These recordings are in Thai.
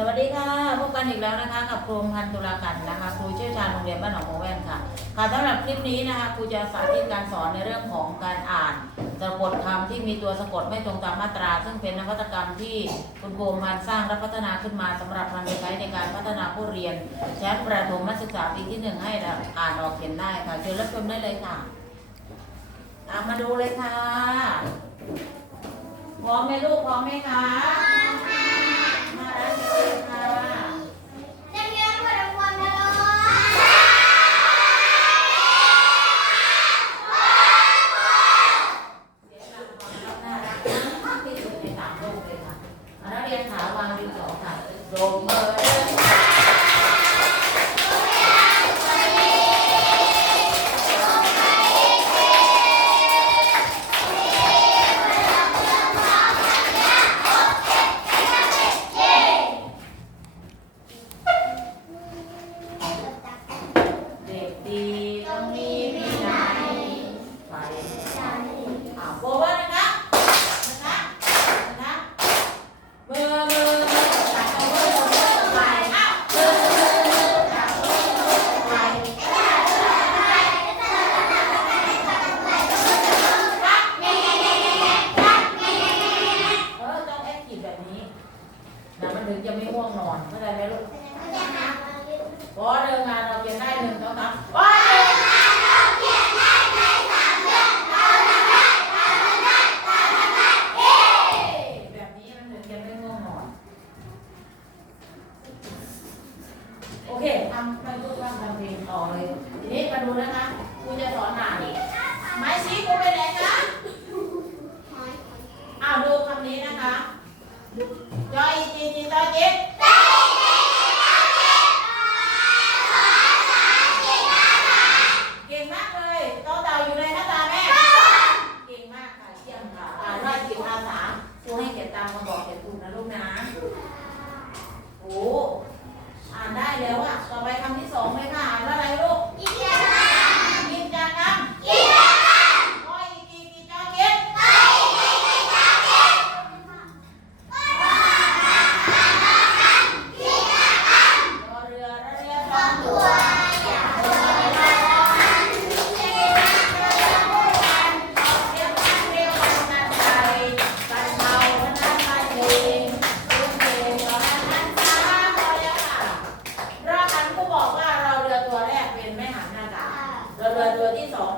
สวัสดีค่ะพบกันอีกแล้วนะคะกับครูพันธ์ตุลากันนะคะครูเชี่ยวชาญโรงเรียนบ้านหนองโมแว่นค่ะค่ะสำหรับคลิปนี้นะคะครูจะสาธิตการสอนในเรื่องของการอ่านสะกดคำที่มีตัวสะกดไม่ตรงตามมาตรา ซึ่งเป็นนวัตกรรมที่คุณครูพันสร้างและพัฒนาขึ้นมาสำหรับนำไปใช้ในการพัฒนาผู้เรียนชั้นประถมศึกษาปีที่หนึ่งให้อ่านออกเขียนได้ค่ะเชิญรับชมได้เลยค่ะามมาดูเลยค่ะพร้อมไหมลูกพร้อมไหมคะ Yeah.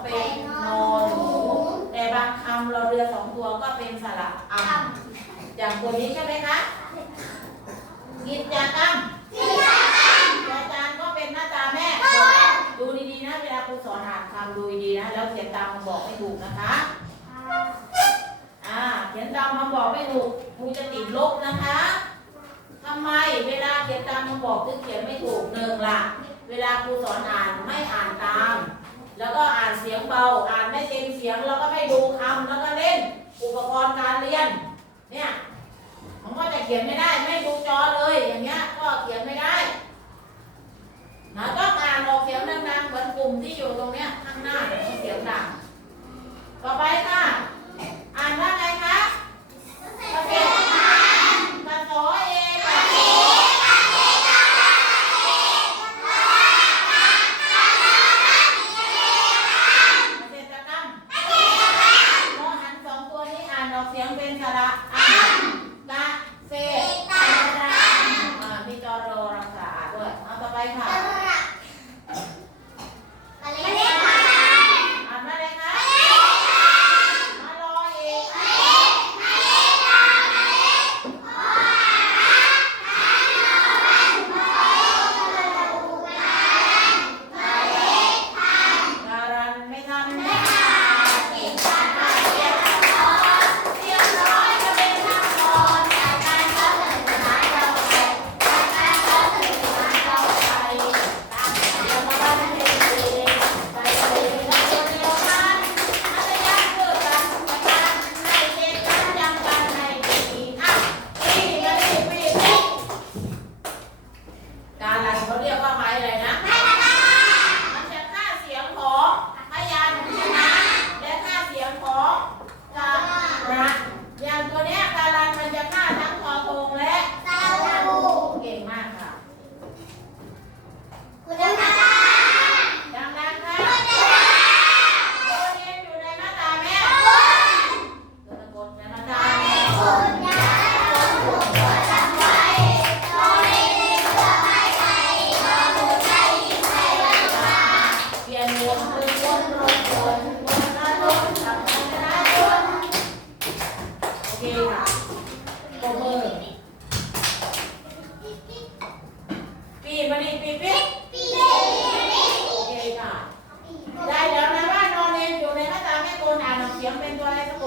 เป็นนอนหนูแต่บางคำเราเรือสองตัวก็เป็นสระอำอย่างตัวนี้ใช่ไหมคะกิจกรรมอาจารย์ก็เป็นหน้าตาแม่ ดูดีๆนะเวลาครูสอนอ่านคำดูดีๆนะแล้วเขียนตามคำบอกไม่ถูกนะคะอ่าเขียนตามคำบอกไม่ถูกครูจะติดลบนะคะทำไมเวลาเขียนตามคำบอกถึงเขียนไม่ถูกหนึ่งล่ะ เวลาครูสอนอ่านไม่อ่านตาม แล้วก็อ่านเสียงเบา อ่านไม่เต็มเสียง แล้วก็ไม่ดูคำแล้วก็เล่นอุปกรณ์การเรียน เนี่ย มันก็จะเขียนไม่ได้ ไม่ดูจอเลย อย่างเงี้ย ก็เขียนไม่ได้นะต้องอ่านออกเสียงดังๆเหมือนกลุ่มที่อยู่ตรงเนี้ยข้างหน้าเนี่เสียงดัง ต่อไปค่ะ อ่านว่าไง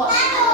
Baju.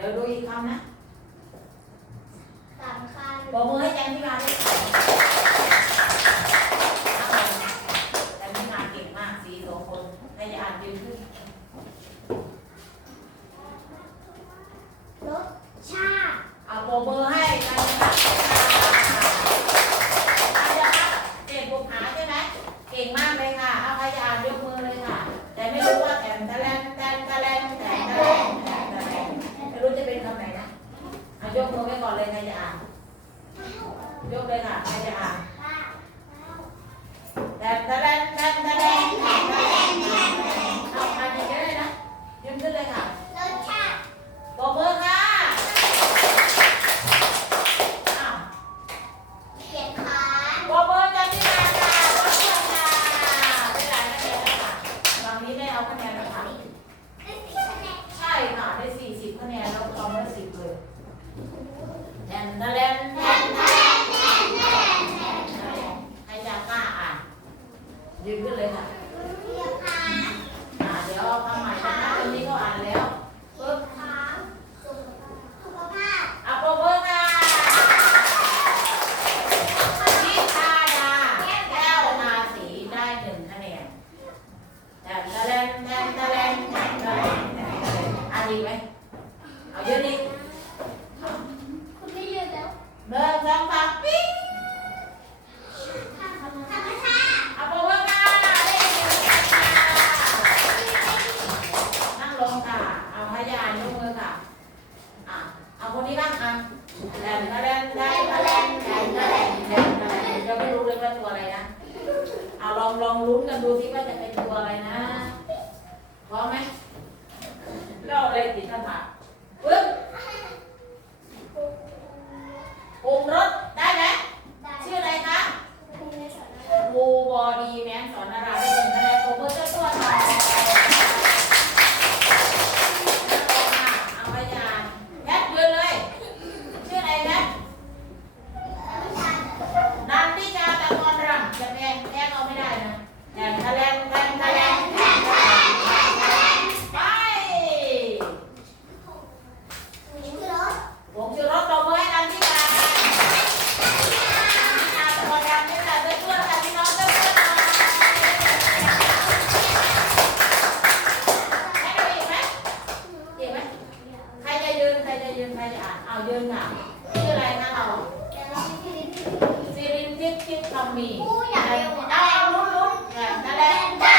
เดี๋ยวดูอีกคำนะสำคัญปรบมือให้แจันพิมาด้วยค่ะจัมาเก่งมากสีสองคนให้อ่านยืนขึ้นรสชาเอาปมือให 不用跟啊，再见啊。Juga. ต้องมีอะไรลุ้นๆนั่นแหละ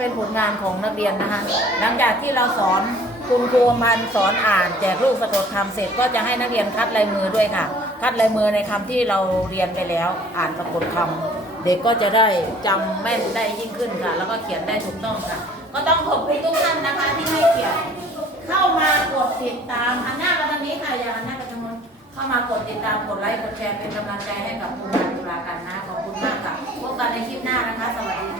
เป็นผลงานของนักเรียนนะคะ หลังจากที่เราสอนคุณครูมันสอนอ่านแจกลูกสะกดคำเสร็จก็จะให้นักเรียนคัดลายมือด้วยค่ะ คัดลายมือในคำที่เราเรียนไปแล้ว อ่านสะกดคำ เด็กก็จะได้จำแม่นได้ยิ่งขึ้นค่ะ แล้วก็เขียนได้ถูกต้องค่ะ ก็ต้องขอบคุณทุกท่านนะคะที่ให้เกียรติเข้ามากดติดตามอันหน้ามาทางนี้ค่ะอย่าอันหน้ากระทานเข้ามากดติดตามกดไลค์กดแชร์เป็นกำลังใจให้กับครูงานตุลาการนะขอบคุณมากค่ะพบกันในคลิปหน้านะคะ สวัสดีค่ะ